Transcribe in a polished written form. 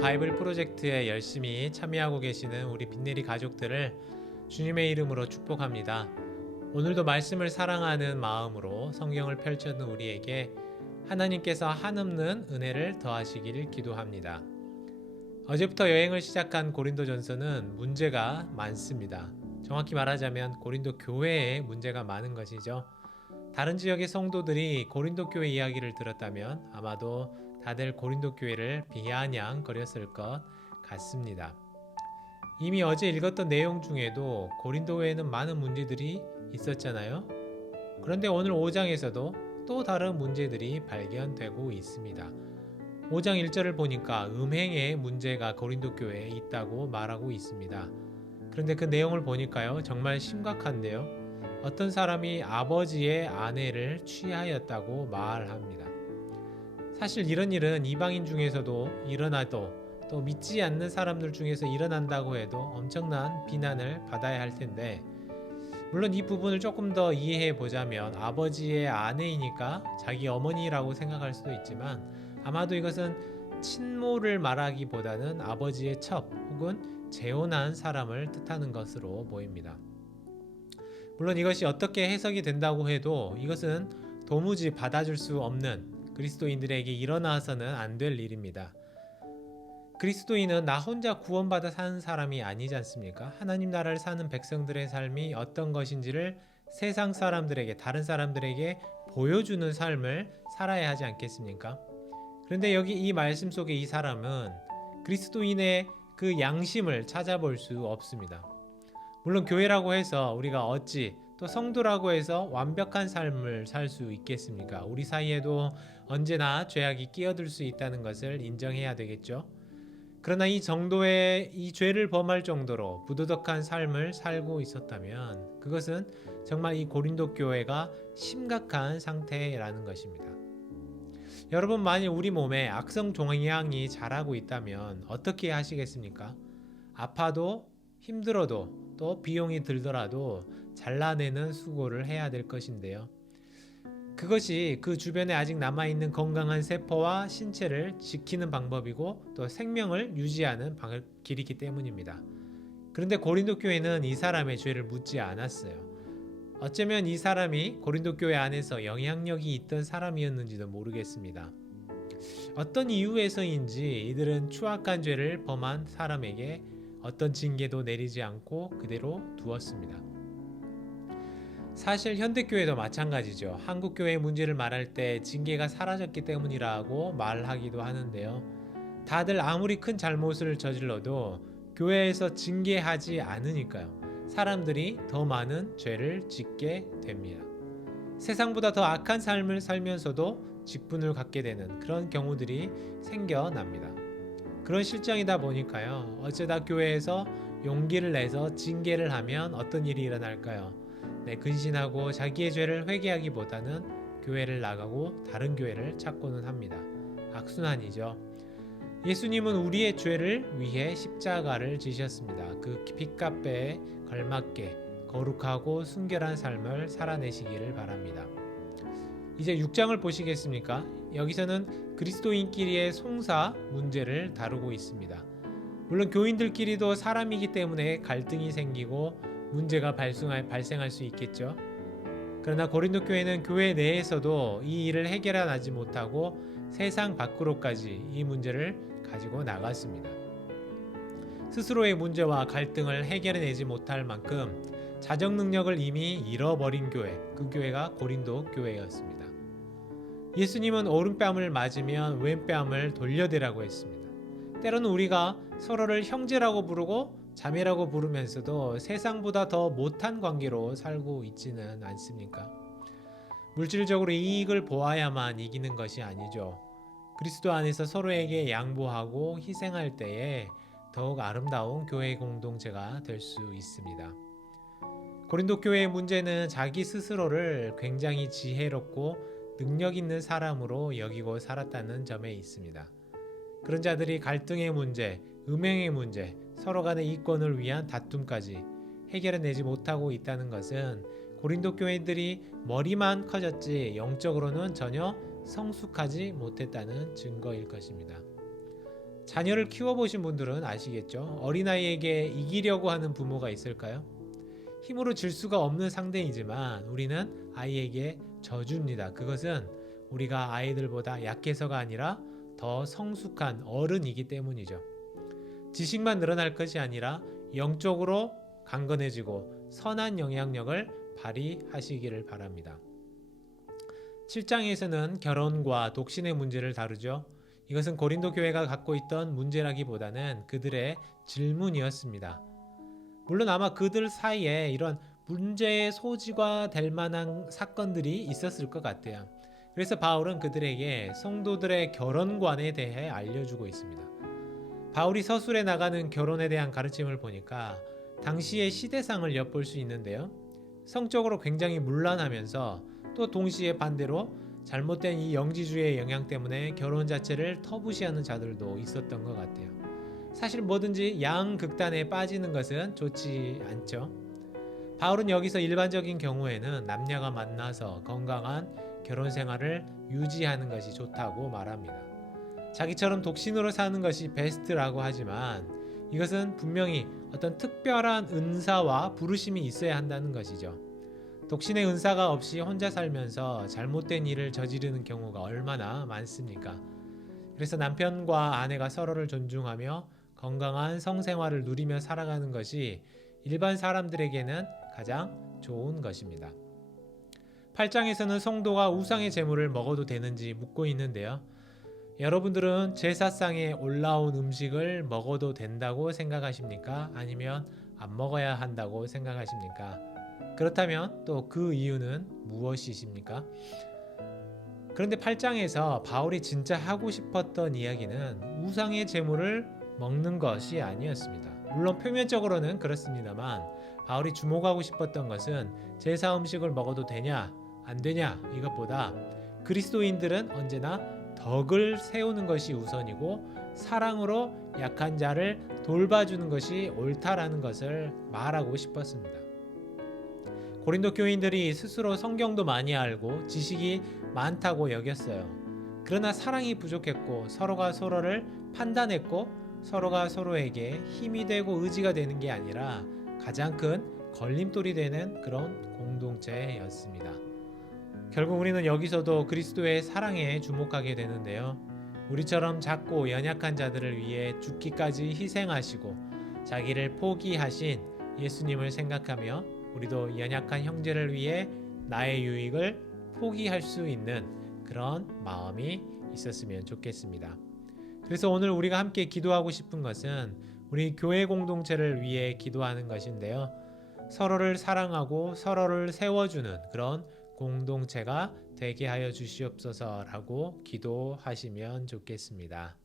바이블 프로젝트에 열심히 참여하고 계시는 우리 빈내리 가족들을 주님의 이름으로 축복합니다. 오늘도 말씀을 사랑하는 마음으로 성경을 펼쳐는 우리에게 하나님께서 한없는 은혜를 더하시기를 기도합니다. 어제부터 여행을 시작한 고린도전서는 문제가 많습니다. 정확히 말하자면 고린도 교회에 문제가 많은 것이죠. 다른 지역의 성도들이 고린도 교회 이야기를 들었다면 아마도 다들 고린도 교회를 비아냥거렸을 것 같습니다. 이미 어제 읽었던 내용 중에도 고린도에는 많은 문제들이 있었잖아요. 그런데 오늘 5장에서도 또 다른 문제들이 발견되고 있습니다. 5장 1절을 보니까 음행의 문제가 고린도 교회에 있다고 말하고 있습니다. 그런데 그 내용을 보니까요, 정말 심각한데요. 어떤 사람이 아버지의 아내를 취하였다고 말합니다. 사실 이런 일은 이방인 중에서도 일어나도 또 믿지 않는 사람들 중에서 일어난다고 해도 엄청난 비난을 받아야 할 텐데, 물론 이 부분을 조금 더 이해해 보자면 아버지의 아내이니까 자기 어머니라고 생각할 수도 있지만 아마도 이것은 친모를 말하기보다는 아버지의 첩 혹은 재혼한 사람을 뜻하는 것으로 보입니다. 물론 이것이 어떻게 해석이 된다고 해도 이것은 도무지 받아줄 수 없는 그리스도인들에게 일어나서는 안 될 일입니다. 그리스도인은 나 혼자 구원받아 사는 사람이 아니지 않습니까? 하나님 나라를 사는 백성들의 삶이 어떤 것인지를 세상 사람들에게, 다른 사람들에게 보여주는 삶을 살아야 하지 않겠습니까? 그런데 여기 이 말씀 속에 이 사람은 그리스도인의 그 양심을 찾아볼 수 없습니다. 물론 교회라고 해서 우리가 어찌 또 성도라고 해서 완벽한 삶을 살 수 있겠습니까? 우리 사이에도 언제나 죄악이 끼어들 수 있다는 것을 인정해야 되겠죠. 그러나 이 정도의 이 죄를 범할 정도로 부도덕한 삶을 살고 있었다면 그것은 정말 이 고린도 교회가 심각한 상태라는 것입니다. 여러분, 만일 우리 몸에 악성 종양이 자라고 있다면 어떻게 하시겠습니까? 아파도 힘들어도 또 비용이 들더라도 잘라내는 수고를 해야 될 것인데요. 그것이 그 주변에 아직 남아있는 건강한 세포와 신체를 지키는 방법이고 또 생명을 유지하는 길이기 때문입니다. 그런데 고린도 교회는 이 사람의 죄를 묻지 않았어요. 어쩌면 이 사람이 고린도 교회 안에서 영향력이 있던 사람이었는지도 모르겠습니다. 어떤 이유에서인지 이들은 추악한 죄를 범한 사람에게 어떤 징계도 내리지 않고 그대로 두었습니다. 사실 현대교회도 마찬가지죠. 한국교회의 문제를 말할 때 징계가 사라졌기 때문이라고 말하기도 하는데요. 다들 아무리 큰 잘못을 저질러도 교회에서 징계하지 않으니까요. 사람들이 더 많은 죄를 짓게 됩니다. 세상보다 더 악한 삶을 살면서도 직분을 갖게 되는 그런 경우들이 생겨납니다. 그런 실정이다 보니까요. 어쩌다 교회에서 용기를 내서 징계를 하면 어떤 일이 일어날까요? 근신하고 자기의 죄를 회개하기보다는 교회를 나가고 다른 교회를 찾고는 합니다. 악순환이죠. 예수님은 우리의 죄를 위해 십자가를 지셨습니다. 그 핏값에 걸맞게 거룩하고 순결한 삶을 살아내시기를 바랍니다. 이제 6장을 보시겠습니까? 여기서는 그리스도인끼리의 송사 문제를 다루고 있습니다. 물론 교인들끼리도 사람이기 때문에 갈등이 생기고 문제가 발생할 수 있겠죠. 그러나 고린도 교회는 교회 내에서도 이 일을 해결하지 못하고 세상 밖으로까지 이 문제를 가지고 나갔습니다. 스스로의 문제와 갈등을 해결해내지 못할 만큼 자정 능력을 이미 잃어버린 교회, 그 교회가 고린도 교회였습니다. 예수님은 오른뺨을 맞으면 왼뺨을 돌려대라고 했습니다. 때로는 우리가 서로를 형제라고 부르고 자매라고 부르면서도 세상보다 더 못한 관계로 살고 있지는 않습니까? 물질적으로 이익을 보아야만 이기는 것이 아니죠. 그리스도 안에서 서로에게 양보하고 희생할 때에 더욱 아름다운 교회 공동체가 될 수 있습니다. 고린도 교회의 문제는 자기 스스로를 굉장히 지혜롭고 능력 있는 사람으로 여기고 살았다는 점에 있습니다. 그런 자들이 갈등의 문제, 음행의 문제, 서로 간의 이권을 위한 다툼까지 해결해내지 못하고 있다는 것은 고린도 교회들이 머리만 커졌지 영적으로는 전혀 성숙하지 못했다는 증거일 것입니다. 자녀를 키워보신 분들은 아시겠죠? 어린아이에게 이기려고 하는 부모가 있을까요? 힘으로 질 수가 없는 상대이지만 우리는 아이에게 져줍니다. 그것은 우리가 아이들보다 약해서가 아니라 더 성숙한 어른이기 때문이죠. 지식만 늘어날 것이 아니라 영적으로 강건해지고 선한 영향력을 발휘하시기를 바랍니다. 7장에서는 결혼과 독신의 문제를 다루죠. 이것은 고린도 교회가 갖고 있던 문제라기보다는 그들의 질문이었습니다. 물론 아마 그들 사이에 이런 문제의 소지가 될 만한 사건들이 있었을 것 같아요. 그래서 바울은 그들에게 성도들의 결혼관에 대해 알려주고 있습니다. 바울이 서술에 나가는 결혼에 대한 가르침을 보니까 당시의 시대상을 엿볼 수 있는데요. 성적으로 굉장히 문란하면서 또 동시에 반대로 잘못된 이 영지주의의 영향 때문에 결혼 자체를 터부시하는 자들도 있었던 것 같아요. 사실 뭐든지 양극단에 빠지는 것은 좋지 않죠. 바울은 여기서 일반적인 경우에는 남녀가 만나서 건강한 결혼 생활을 유지하는 것이 좋다고 말합니다. 자기처럼 독신으로 사는 것이 베스트라고 하지만 이것은 분명히 어떤 특별한 은사와 부르심이 있어야 한다는 것이죠. 독신의 은사가 없이 혼자 살면서 잘못된 일을 저지르는 경우가 얼마나 많습니까? 그래서 남편과 아내가 서로를 존중하며 건강한 성생활을 누리며 살아가는 것이 일반 사람들에게는 가장 좋은 것입니다. 8장에서는 성도가 우상의 제물을 먹어도 되는지 묻고 있는데요. 여러분들은 제사상에 올라온 음식을 먹어도 된다고 생각하십니까? 아니면 안 먹어야 한다고 생각하십니까? 그렇다면 또 그 이유는 무엇이십니까? 그런데 8장에서 바울이 진짜 하고 싶었던 이야기는 우상의 제물을 먹는 것이 아니었습니다. 물론 표면적으로는 그렇습니다만 바울이 주목하고 싶었던 것은 제사 음식을 먹어도 되냐 안 되냐 이것보다 그리스도인들은 언제나 덕을 세우는 것이 우선이고 사랑으로 약한 자를 돌봐주는 것이 옳다라는 것을 말하고 싶었습니다. 고린도 교인들이 스스로 성경도 많이 알고 지식이 많다고 여겼어요. 그러나 사랑이 부족했고 서로가 서로를 판단했고 서로가 서로에게 힘이 되고 의지가 되는 게 아니라 가장 큰 걸림돌이 되는 그런 공동체였습니다. 결국 우리는 여기서도 그리스도의 사랑에 주목하게 되는데요. 우리처럼 작고 연약한 자들을 위해 죽기까지 희생하시고 자기를 포기하신 예수님을 생각하며 우리도 연약한 형제를 위해 나의 유익을 포기할 수 있는 그런 마음이 있었으면 좋겠습니다. 그래서 오늘 우리가 함께 기도하고 싶은 것은 우리 교회 공동체를 위해 기도하는 것인데요. 서로를 사랑하고 서로를 세워주는 그런 공동체가 되게 하여 주시옵소서라고 기도하시면 좋겠습니다.